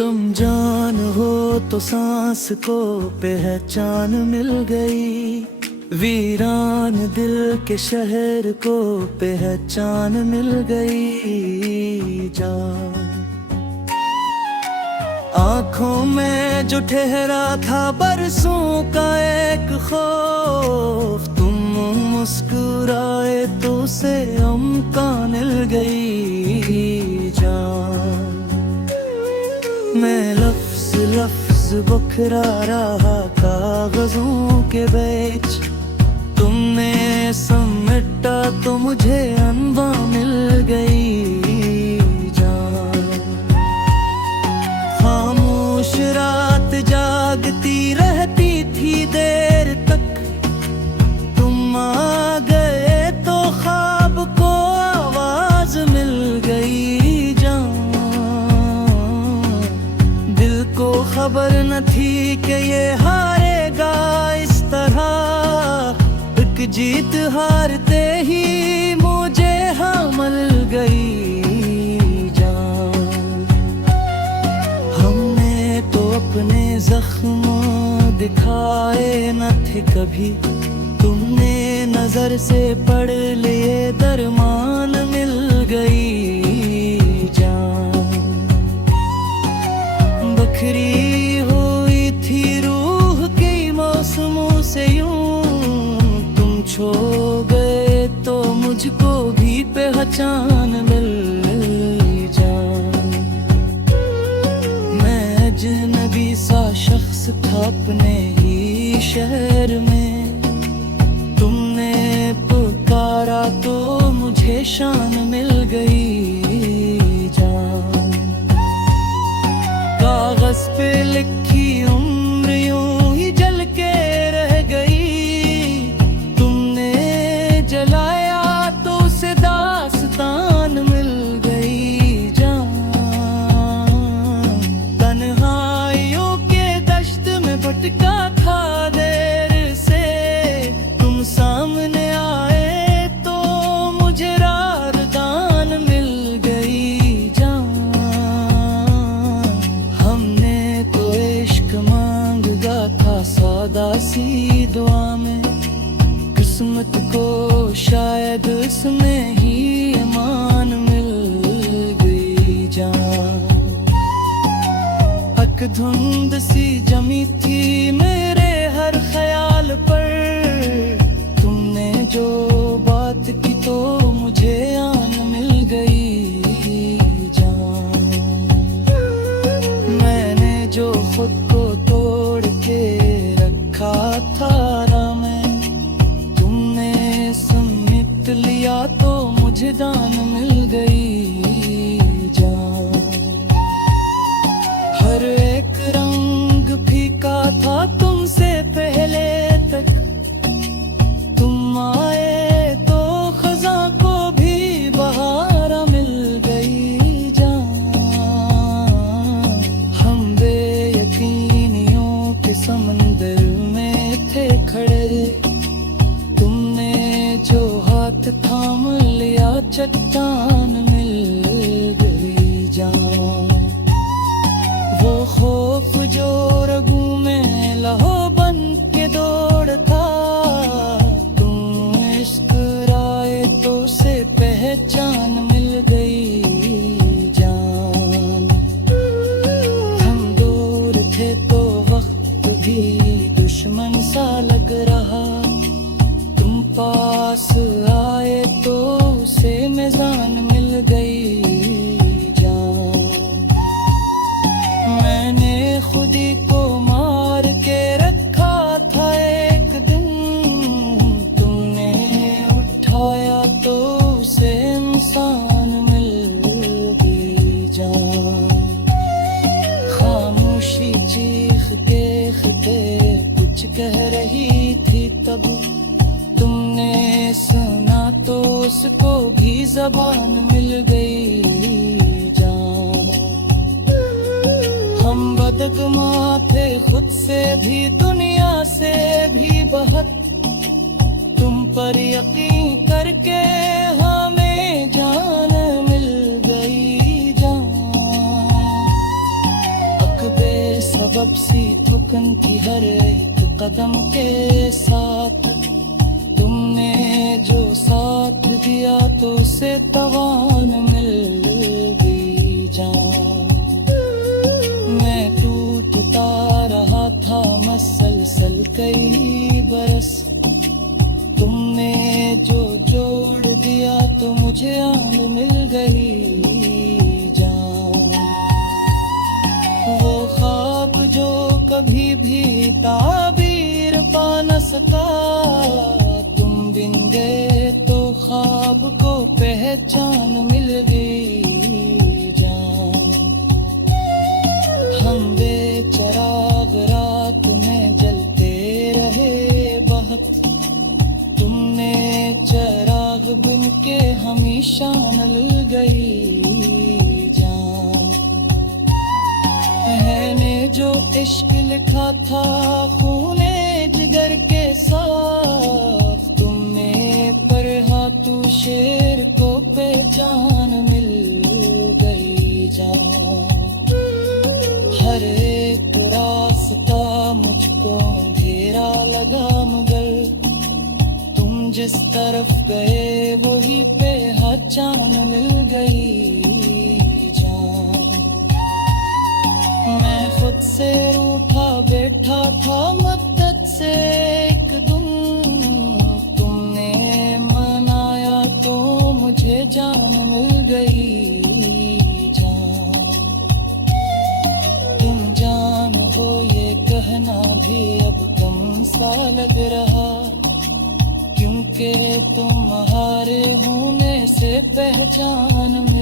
तुम जान हो तो सांस को पहचान मिल गई, वीरान दिल के शहर को पहचान मिल गई। जान आँखों में जो ठहरा था बरसों का एक खौफ, तुम मुस्कुराए तो उसे अमकान मिल गई। जान मैं लफ्ज लफ्ज बखरा रहा कागजों के बीच, तुमने समेटा तो मुझे अनवा मिल गई। जान खामोश रात जागती रहती थी देर तक, तुम आ गए तो ख्वाब को आवाज मिल गई। जान दिल को खबर न थी कि ये हारेगा इस तरह, एक जीत हारते ही मुझे हाँ मिल गई। जान हमने तो अपने जख्म दिखाए न थे कभी, तुमने नजर से पढ़ लिए दरमान मिल गई। जान बखरी हुई थी रूह के मौसमों से यूं, तुम छो गए तो मुझको भी पहचान मिल गई। जान मैं अजनबी सा शख्स था अपने ही शहर में, तुमने पुकारा तो मुझे शान मिल गई। जान कागज पे लिखी उम्र यूं ही जल के रह गई, तुमने जलाया तो उसे दास्तान मिल गई। जान तन्हाइयों के दश्त में भटका था देर से, तुम सामने आए तो मुझे रारदान मिल गई। जान हमने तो इश्क मांगा था सौदा सी दुआ में, किस्मत को शायद उसमें ही ईमान मिल गई। जान अक धुंध सी जमी थी मेरे हर ख्याल पर, तुमने जो बात की तो मुझे आन मिल गई। जान मैंने जो खुद को तोड़ के रखा था राह में, तुमने समेट लिया तो मुझे दान मिल गई। जान हर एक रंग फीका था तुमसे पहले तक, तुम आए तो खजा को भी बहार मिल गई। जान हम बेयकीनियों के समंदर में थे खड़े, तुमने जो हाथ थाम लिया चट्टान मिल गई। जान वो खौफ जो रगों में लहो बन के दौड़ता, तुम मुस्कुराए तो उसे पहचान मिल गई। जान हम दूर थे तो वक्त भी दुश्मन सा लग रहा, तुम पास आए तो उसे मेज़ान मिल गई। मैंने खुदी को मार के रखा था एक दिन, तुमने उठाया तो उसे इंसान मिल गई। जान खामोशी चीखते खिते कुछ कह रही थी तब, तुमने सुना तो उसको भी ज़बान मिल गई। जान हम बदगमा थे खुद से भी दुनिया से भी बहुत, तुम पर यकीन करके हमें जान मिल गई। जान सबब सी थुकन की हर एक कदम के साथ तुमने जो साथ दिया तो उसे तवान मिल गई जान। मैं टूटता रहा था मसलसल कई बरस, तुमने जो जोड़ दिया तो मुझे आन मिल गई जान। वो ख्वाब जो कभी भी ताबीर पा न सका, तुम बिन गए तो ख्वाब को पहचान मिल गई जान। हम बेचराग रात में जलते रहे बहुत, तुमने चराग बन के हमेशा नल गई जान। मैंने जो इश्क लिखा था खूने जिगर के साथ, तुमने पढ़ा तू शेर को पहचान मिल गई जान। हर एक रास्ता मुझको घेरा लगा मगर तुम जिस तरफ गए वही पे पहचान मिल गई जान। मैं खुद से रूठा बैठा था मुद्दत से एक दिन, तुमने मनाया तो मुझे जान मिल गई जान। तुम जान हो ये कहना भी अब कम सा लग रहा, क्योंकि तुम्हारे होने से पहचान मिल